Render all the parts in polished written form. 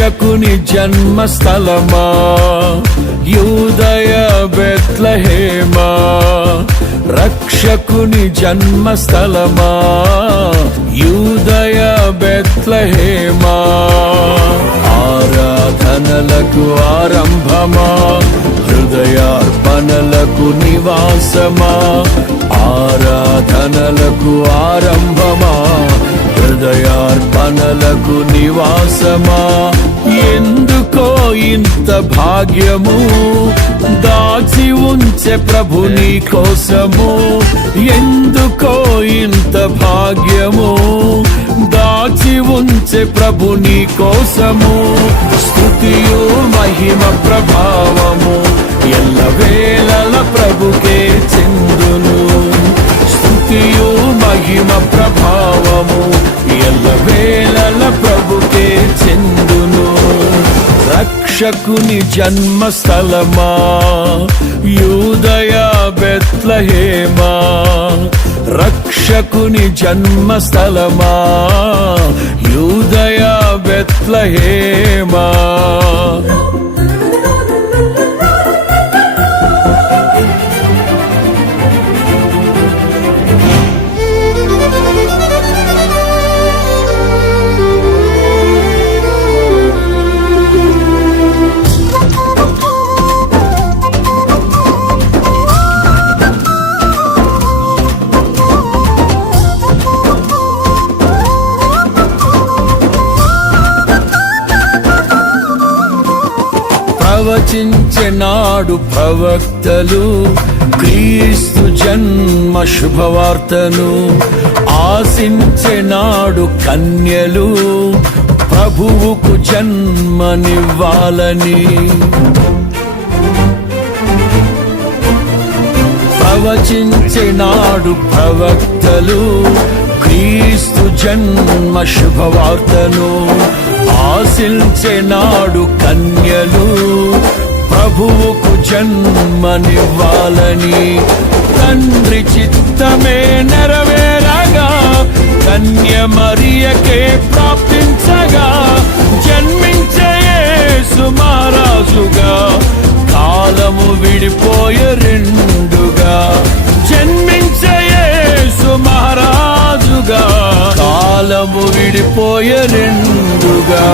రక్షకుని జన్మస్థలమా యూదయ బెత్లెహేమా, రక్షకుని జన్మస్థలమా యూదయ బెత్లెహేమా. ఆరాధనలకు ఆరంభమా, హృదయార్పణలకు నివాసమా, ఆరాధనలకు ఆరంభమా, హృదయార్పణలకు నివాసమా. ఎందుకో ఇంత భాగ్యము దాచి ఉంచే ప్రభు నీ కోసము, ఎందుకో ఇంత భాగ్యము దాచి ఉంచే ప్రభు నీ కోసము. స్తుతియు మహిమ ప్రభావము ఎల్లవేళల ప్రభుకే చెందును, స్తుతియు మహిమ ప్రభావము ఎల్లవేళల ప్రభుకే చెందును. రక్షకుని జన్మస్థలమా యూదయ బెత్లెహేమా, రక్షకుని జన్మస్థలమా యూదయ బెత్లెహేమా. ప్రవచించెనాడు ప్రవక్తలు క్రీస్తు జన్మ శుభవార్తను, ఆశించెనాడు కన్యలు ప్రభువుకు జన్మనివ్వాలని. ప్రవచించెనాడు ప్రవక్తలు క్రీస్తు జన్మ శుభవార్తను, ఆశించెనాడు కన్యలు ప్రభువుకు జన్మనివ్వాలని. తండ్రి చిత్తమే నెరవేరగా కన్య మరియకే ప్రాప్తించగా, జన్మించే యేసు మహారాజుగా కాలము విడిపోయే రెండుగా, జన్మించే యేసు మహారాజుగా కాలము విడిపోయే రెండుగా.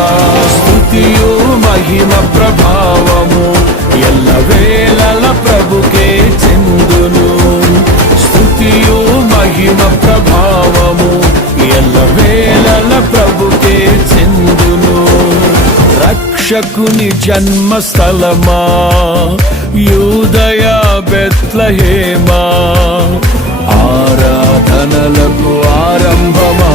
స్తుతియు మహిమ ప్రభావము ఎల్లవేళల ప్రభుకే చెందును, స్తుతియు మహిమ ప్రభావము ఎల్లవేళల ప్రభుకే చెందును. రక్షకుని జన్మస్థలమా యూదయ బెత్లెహేమా, ఆరాధనలకు ఆరంభమా,